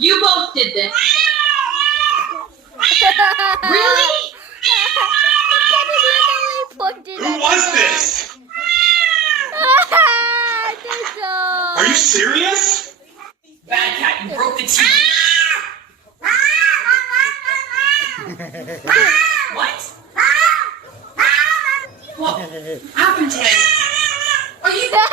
You both did this. Really? Who was this? Are you serious? Bad cat, you broke the TV. What? What happened to him? Are you...